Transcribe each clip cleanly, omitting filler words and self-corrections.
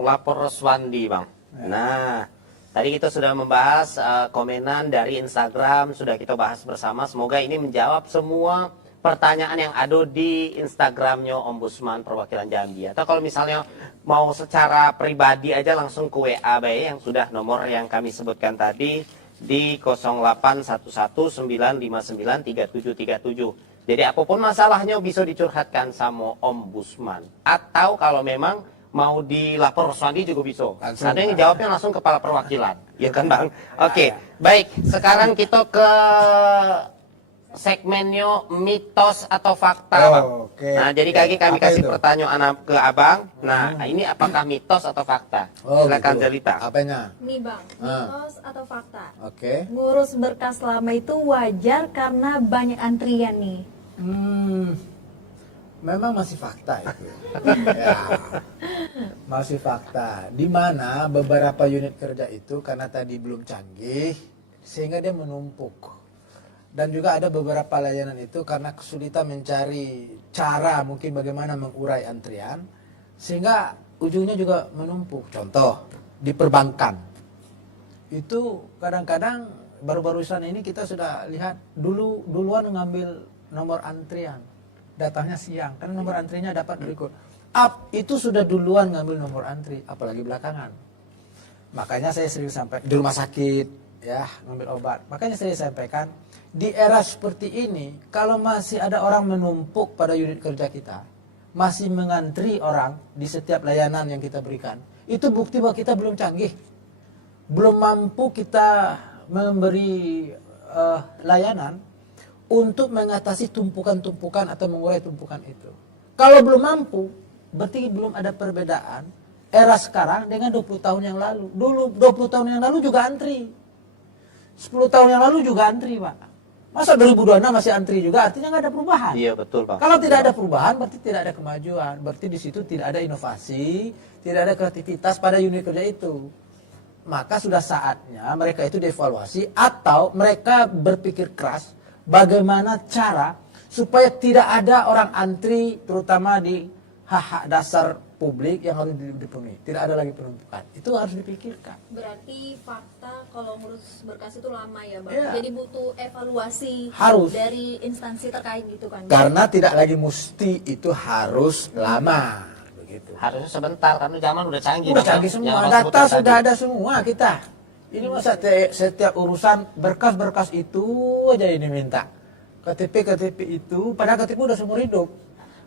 Lapor Roswandi, Bang. Nah, tadi kita sudah membahas komenan dari Instagram, sudah kita bahas bersama. Semoga ini menjawab semua pertanyaan yang ada di Instagramnya Ombudsman Perwakilan Jambi. Atau kalau misalnya mau secara pribadi aja langsung ke WA baik, yang sudah nomor yang kami sebutkan tadi di 0811-959-3737. Jadi apapun masalahnya bisa dicurhatkan sama Ombudsman. Atau kalau memang mau dilapor Roswandi juga bisa. Ada yang jawabnya langsung kepala perwakilan, ya kan Bang? Oke, baik. Sekarang kita ke segmennya mitos atau fakta, Bang. Nah, jadi kami kasih pertanyaan ke Abang. Nah, ini apakah mitos atau fakta? Silakan gitu. Jelita. Apanya? Nih Bang, mitos atau fakta? Oke. Ngurus berkas lama itu wajar karena banyak antrian nih. Memang masih fakta itu. Ya, masih fakta. Di mana beberapa unit kerja itu karena tadi belum canggih sehingga dia menumpuk. Dan juga ada beberapa layanan itu karena kesulitan mencari cara mungkin bagaimana mengurai antrian sehingga ujungnya juga menumpuk. Contoh di perbankan. Itu kadang-kadang baru-barusan ini kita sudah lihat duluan ngambil nomor antrian. Datangnya siang, karena nomor antrinya dapat berikut. Itu sudah duluan ngambil nomor antri, apalagi belakangan. Makanya saya sering sampai di rumah sakit, ya ngambil obat. Makanya saya sampaikan di era seperti ini, kalau masih ada orang menumpuk pada unit kerja kita, masih mengantri orang di setiap layanan yang kita berikan, itu bukti bahwa kita belum canggih, belum mampu kita memberi layanan untuk mengatasi tumpukan-tumpukan atau mengurai tumpukan itu. Kalau belum mampu, berarti belum ada perbedaan era sekarang dengan 20 tahun yang lalu. Dulu 20 tahun yang lalu juga antri. 10 tahun yang lalu juga antri, Pak. Masa 2026 masih antri juga, artinya nggak ada perubahan. Iya, betul, Pak. Kalau tidak ada perubahan, berarti tidak ada kemajuan. Berarti di situ tidak ada inovasi, tidak ada kreativitas pada unit kerja itu. Maka sudah saatnya mereka itu dievaluasi atau mereka berpikir keras bagaimana cara supaya tidak ada orang antri terutama di hak-hak dasar publik yang harus dipenuhi. Tidak ada lagi penumpukan. Itu harus dipikirkan. Berarti fakta kalau ngurus berkas itu lama ya Bang. Ya. Jadi butuh evaluasi Harus. dari instansi terkait gitu kan. Karena tidak lagi mesti itu harus lama. Begitu. Harusnya sebentar karena zaman udah canggih. Udah Bang. canggih Yang semua, Abang data sebutkan sudah tadi. ada semua kita. Ini masa setiap urusan berkas-berkas itu aja ini minta. KTP itu, padahal KTP udah seumur hidup.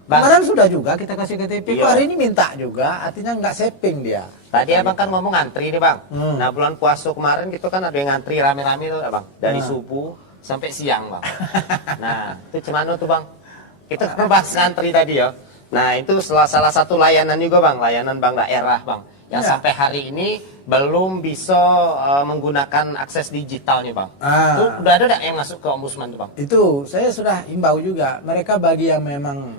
Bang. Kemarin sudah juga kita kasih KTP, Iya. kok hari ini minta juga, artinya nggak saving dia. Tadi Abang kan ngomong ngantri nih Bang. Hmm. Nah bulan puasa kemarin gitu kan ada yang ngantri rame-rame tuh Bang. Dari subuh sampai siang Bang. Nah itu gimana tuh Bang? Itu kan bahas ngantri tadi ya. Nah itu salah satu layanan juga Bang. Layanan Bank Daerah Bang. Yang Ya. sampai hari ini belum bisa menggunakan akses digital nih Bang. Itu udah ada nggak yang masuk ke Ombudsman tuh Bang? Itu saya sudah himbau juga, mereka bagi yang memang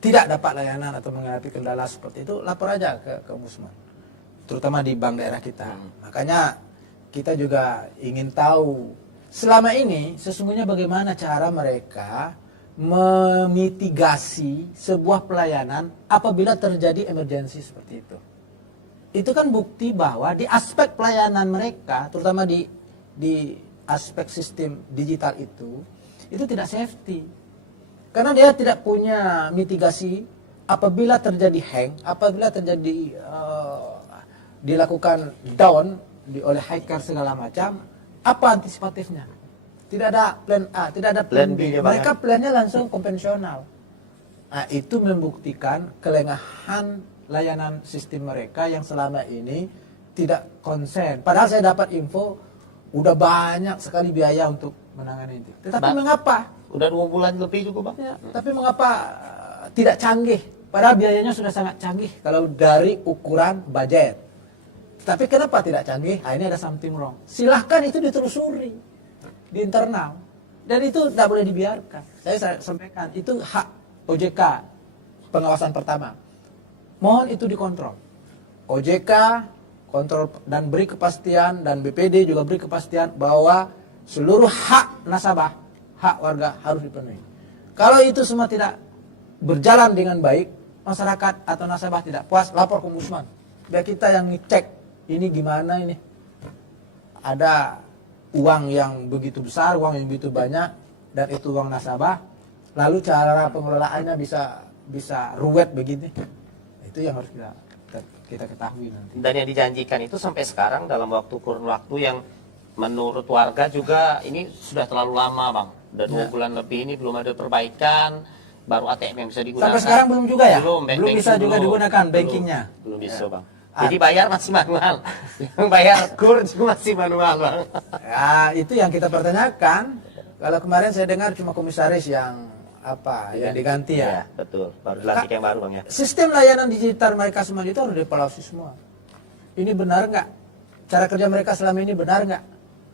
tidak dapat layanan atau menghadapi kendala seperti itu, lapor aja ke Ombudsman, terutama di bank daerah kita. Makanya kita juga ingin tahu selama ini sesungguhnya bagaimana cara mereka memitigasi sebuah pelayanan apabila terjadi emergensi seperti itu. Itu kan bukti bahwa di aspek pelayanan mereka, terutama di aspek sistem digital itu tidak safety. Karena dia tidak punya mitigasi apabila terjadi hang, apabila terjadi dilakukan down oleh hacker segala macam, apa antisipatifnya? Tidak ada plan A, tidak ada plan B. Mereka plannya langsung konvensional. Nah, itu membuktikan kelengahan layanan sistem mereka yang selama ini tidak konsen. Padahal saya dapat info udah banyak sekali biaya untuk menangani itu. Tetapi mengapa? Udah 2 bulan lebih juga Bang. Ya, tapi mengapa tidak canggih? Padahal biayanya sudah sangat canggih kalau dari ukuran budget. Tapi kenapa tidak canggih? Ini ada something wrong. Silahkan itu ditelusuri di internal. Dan itu tidak boleh dibiarkan. Saya sampaikan, itu hak OJK, pengawasan pertama. Mohon itu dikontrol. OJK kontrol dan beri kepastian, dan BPD juga beri kepastian bahwa seluruh hak nasabah, hak warga harus dipenuhi. Kalau itu semua tidak berjalan dengan baik, masyarakat atau nasabah tidak puas, lapor ke Ombudsman. biar kita yang ngecek ini gimana ini. Ada uang yang begitu besar, uang yang begitu banyak, dan itu uang nasabah. Lalu cara pengelolaannya bisa ruwet begini. Itu yang harus kita ketahui nanti. Dan yang dijanjikan itu sampai sekarang dalam kurun waktu yang menurut warga juga ini sudah terlalu lama, Bang. Dan 2 bulan lebih ini belum ada perbaikan, baru ATM yang bisa digunakan. Sampai sekarang belum juga ya? Belum bisa juga digunakan bankingnya. Belum bisa, Ya. Bang. Jadi bayar masih manual. Yang bayar kur juga masih manual, Bang. Ya, itu yang kita pertanyakan. Kalau kemarin saya dengar cuma komisaris yang yang diganti ya. Iya, betul. Baru dilantik yang baru, Bang ya. Sistem layanan digital mereka semua itu harus dievaluasi semua. Ini benar nggak? Cara kerja mereka selama ini benar nggak?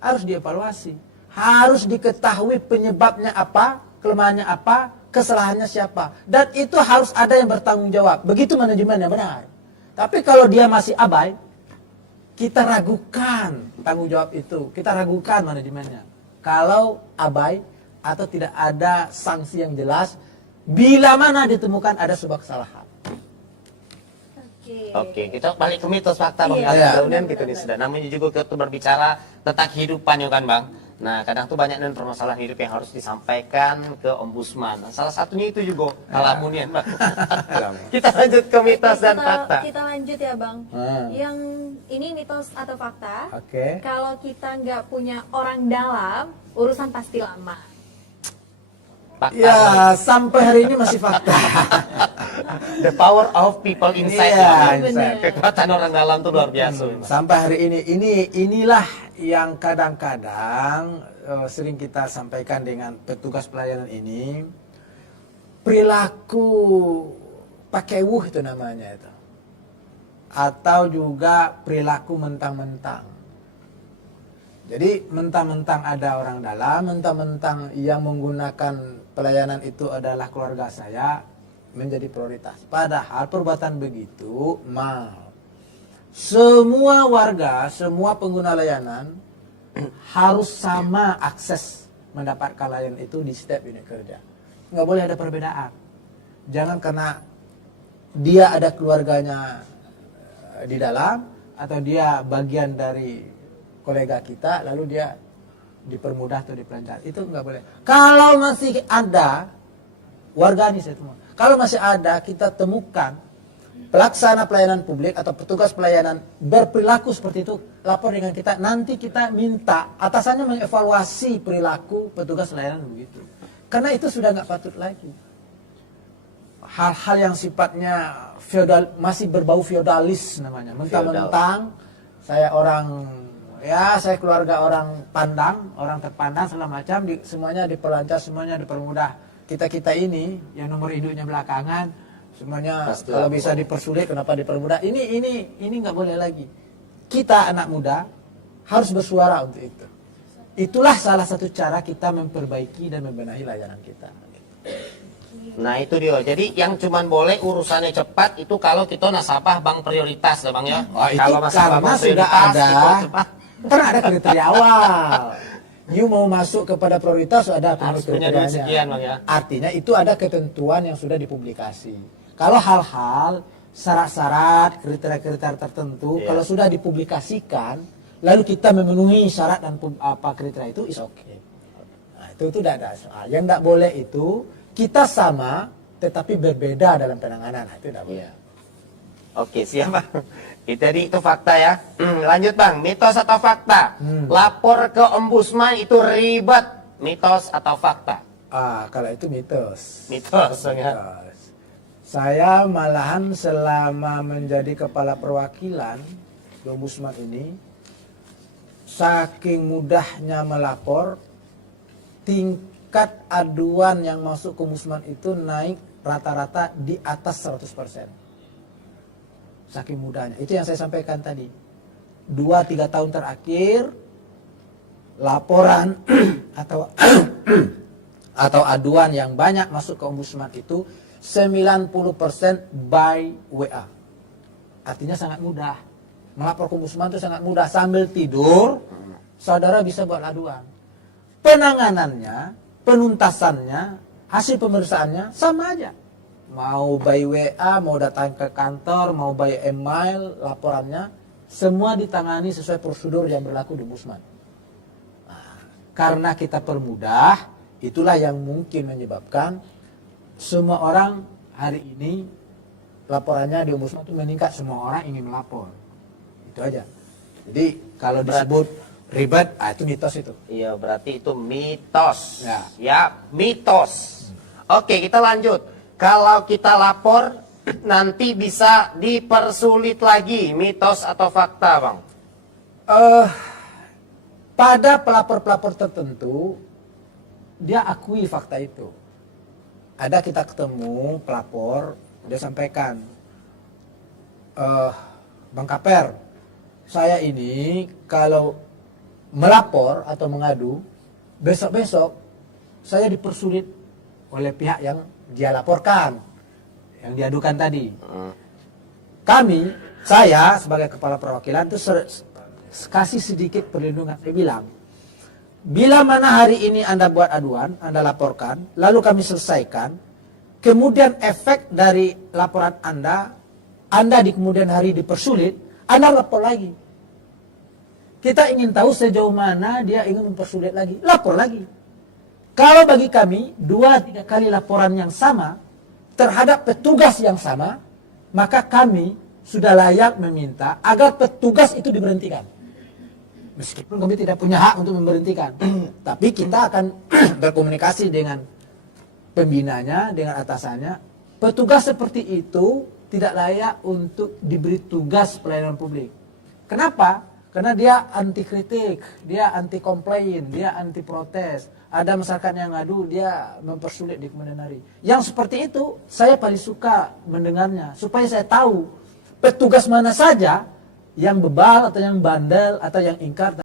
Harus dievaluasi. Harus diketahui penyebabnya apa, kelemahannya apa, kesalahannya siapa. Dan itu harus ada yang bertanggung jawab. Begitu manajemennya benar. Tapi kalau dia masih abai, kita ragukan tanggung jawab itu. Kita ragukan manajemennya. Kalau abai atau tidak ada sanksi yang jelas, bila mana ditemukan ada sebuah kesalahan. Oke, kita balik ke mitos fakta, Bang. Iya. Kemudian gitu nih sudah. Namanya juga kita tuh berbicara tentang kehidupan ya kan, Bang. Nah, kadang tuh banyak dan permasalahan hidup yang harus disampaikan ke ombudsman. Nah, salah satunya itu juga kalamunian, Bang. Kita lanjut ke mitos dan fakta. Kita lanjut ya, Bang. Yang ini mitos atau fakta. Oke. Kalau kita nggak punya orang dalam, urusan pasti lama. Fakta, Bang. Ya, sampai hari ini masih fakta. The power of people inside. Iya, ya, Bang. inside. Kekuatan orang dalam tuh luar biasa. Sampai hari inilah yang kadang-kadang sering kita sampaikan dengan petugas pelayanan ini, perilaku pakai wuh itu namanya itu, atau juga perilaku mentang-mentang. Jadi mentang-mentang ada orang dalam, mentang-mentang yang menggunakan pelayanan itu adalah keluarga saya, menjadi prioritas. Padahal perbuatan begitu semua warga, semua pengguna layanan harus sama akses mendapatkan layanan itu di setiap unit kerja. Nggak boleh ada perbedaan. Jangan karena dia ada keluarganya di dalam atau dia bagian dari kolega kita, lalu dia dipermudah atau dipelancar. Itu nggak boleh. Kalau masih ada warga ini semua, kalau masih ada kita temukan pelaksana pelayanan publik atau petugas pelayanan berperilaku seperti itu, lapor dengan kita. Nanti kita minta atasannya mengevaluasi perilaku petugas pelayanan begitu. Karena itu sudah nggak patut lagi. Hal-hal yang sifatnya feodal, masih berbau feodalis namanya. Mentang-mentang saya saya keluarga orang pandang, orang terpandang segala macam, semuanya diperlancar, semuanya dipermudah. Kita ini yang nomor induknya belakangan, semuanya Pasti kalau lapor. bisa dipersulit, kenapa dipermudah? Ini nggak boleh lagi. Kita anak muda harus bersuara untuk itu. Itulah salah satu cara kita memperbaiki dan membenahi layanan kita. Nah itu dia. Jadi yang cuman boleh urusannya cepat itu kalau kita nasabah bank prioritas ya, Bang ya. Wah, itu Kalau nasabah karena bank sudah prioritas, ada, itu cepat. kan ada kriteria awal. You mau masuk kepada prioritas ada Harus punya duit sekian, Bang ya. Artinya itu ada ketentuan yang sudah dipublikasi. Kalau hal-hal syarat-syarat, kriteria-kriteria tertentu, Iya. kalau sudah dipublikasikan, lalu kita memenuhi syarat dan kriteria itu, is okay. Nah, itu tidak ada soal. Yang tidak boleh itu kita sama, tetapi berbeda dalam penanganan. Nah, itu tidak boleh. Iya. Oke, siap, Bang. Jadi itu fakta ya. Lanjut, Bang. Mitos atau fakta? Lapor ke ombudsman itu ribet. Mitos atau fakta? Kalau itu mitos. Mitos, Bang ya. Mitos. Saya malahan selama menjadi kepala perwakilan di ombudsman ini, saking mudahnya melapor, tingkat aduan yang masuk ke ombudsman itu naik rata-rata di atas 100%. Saking mudahnya. Itu yang saya sampaikan tadi. 2-3 tahun terakhir, laporan atau aduan yang banyak masuk ke ombudsman itu 90% by WA. Artinya sangat mudah. Melapor ke ombudsman itu sangat mudah. Sambil tidur, saudara bisa buat aduan. Penanganannya, penuntasannya, hasil pemeriksaannya sama aja. mau by WA, mau datang ke kantor, mau by email, laporannya semua ditangani sesuai prosedur yang berlaku di Ombudsman. Nah, karena kita permudah, itulah yang mungkin menyebabkan semua orang hari ini laporannya di Ombudsman itu meningkat, semua orang ingin melapor. Itu aja. Jadi kalau disebut ribet, itu mitos itu. Iya, berarti itu mitos. Ya. Ya, mitos. Oke, kita lanjut. Kalau kita lapor, nanti bisa dipersulit lagi. Mitos atau fakta, Bang? Pada pelapor-pelapor tertentu, dia akui fakta itu. Ada kita ketemu pelapor, dia sampaikan, Bang Kaper, saya ini kalau melapor atau mengadu, besok-besok saya dipersulit oleh pihak yang dia laporkan, yang diadukan tadi. Saya sebagai kepala perwakilan itu kasih sedikit perlindungan. Saya bilang, bila mana hari ini Anda buat aduan, Anda laporkan, lalu kami selesaikan, kemudian efek dari laporan Anda di kemudian hari dipersulit, Anda lapor lagi. Kita ingin tahu sejauh mana dia ingin mempersulit lagi, lapor lagi. Kalau bagi kami 2-3 kali laporan yang sama terhadap petugas yang sama, maka kami sudah layak meminta agar petugas itu diberhentikan. Meskipun kami tidak punya hak untuk memberhentikan, tapi kita akan berkomunikasi dengan pembinanya, dengan atasannya. Petugas seperti itu tidak layak untuk diberi tugas pelayanan publik. Kenapa? Karena dia anti kritik, dia anti komplain, dia anti protes. Ada masyarakat yang ngadu, dia mempersulit di kemudian hari. Yang seperti itu saya paling suka mendengarnya, supaya saya tahu petugas mana saja yang bebal atau yang bandel atau yang ingkar.